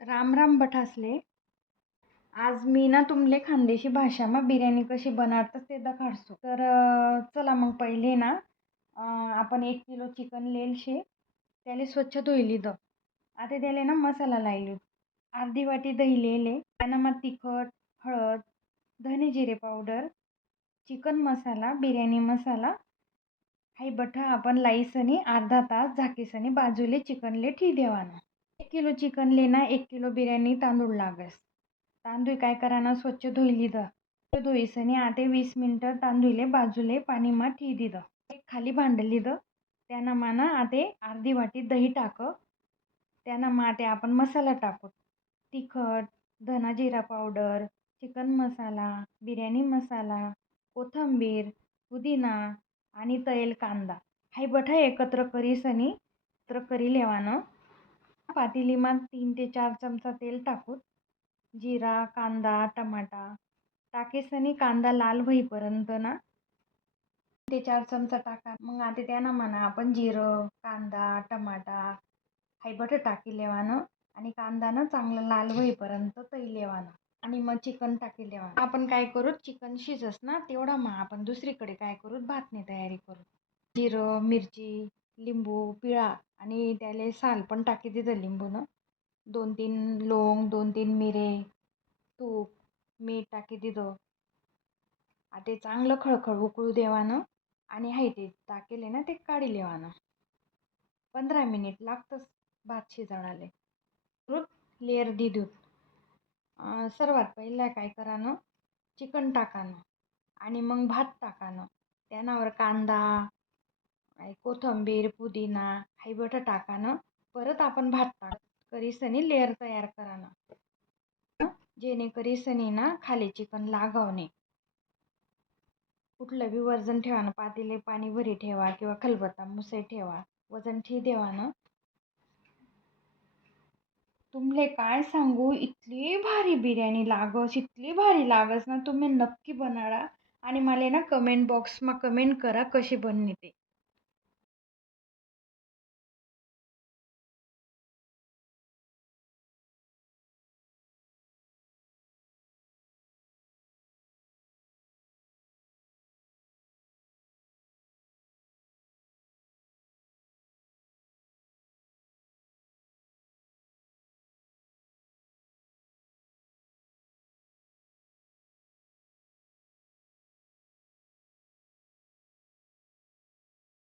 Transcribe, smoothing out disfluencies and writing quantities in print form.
राम राम बठासले. आज मी ना तुमले खानदेशी भाषामा बिर्याणी कशी बनाडतात ते दाखवतो. तर चला मग पहिले ना आपण 1 किलो चिकन लेल शे. त्याला स्वच्छ धुई द. आता त्याला ना मसाला लायली. अर्धी वाटी दही लेले. त्यानं मग तिखट, हळद, धने जिरे पावडर, चिकन मसाला, बिर्याणी मसाला हाई बठा आपण लाईसनी अर्धा तास झाकीसनी बाजूले चिकनले ठी देवाना. 1 किलो चिकन लेना 1 किलो बिर्याणी तांदूळ लागस. तांदूळ काय कराना स्वच्छ धुई लिध. धुईसनी आते 20 मिनिटं तांदूळले बाजूले पाणीमा ठी दिध. एक खाली भांड लिध. त्यानं माना आते अर्धी वाटी दही टाक. त्यानं माते आपण मसाला टाकू. तिखट, धना जिरा पावडर, चिकन मसाला, बिर्याणी मसाला, कोथिंबीर, पुदिना आणि तळेल कांदा हाई बठा एकत्र करी लेवानं. पातेलीमा 3 ते 4 चमचा तेल टाकून जिरा, कांदा, टमाटा टाकेसनी कांदा लाल होईपर्यंत ना 3 ते 4 चमचा टाका. मग आता त्यानं म्हणा आपण जिरं, कांदा, टमाटा हाई बठं टाकी लेवानं आणि कांदा ना चांगला लाल होईपर्यंत तळी लेवानं आणि मग चिकन टाकी लेवानं. आपण काय करू, चिकन शिजस ना तेवढा मग आपण दुसरीकडे काय करू, भातनी तयारी करू. जिरं, मिरची, लिंबू पिळा आणि त्याले साल पण टाकी दिलं लिंबूनं. 2-3 लवंग, 2-3 मिरे, तूप, मीठ टाकी दिलं. आता चांगलं खळखळ उकळू देवानं आणि हाय ते टाकेले ना ते काढी लेवानं. 15 मिनिट लागतंच भात शिजवायला. लेअर दिदूत. सर्वात पहिला काय करानं, चिकन टाकानं आणि मग भात टाकानं. त्यानावर कांदा, कोथिंबीर, पुदिना हाई बठं टाकानं. परत आपण भात टाक करीसनी लेअर तयार करानं. जेणे करीसनी ना खाली चिकन लागाव नाही. कुठलं बी वजन ठेवानं. पातेले पाणी भरी ठेवा किंवा खलबत्ता मुसई ठेवा. वजन ठी देवानं. तुमले काय सांगू, इतली भारी बिर्याणी लागस, इतली भारी लागस ना, तुम्ही नक्की बनाडा आणि मला ना कमेंट बॉक्समा कमेंट करा कशी बनली ते.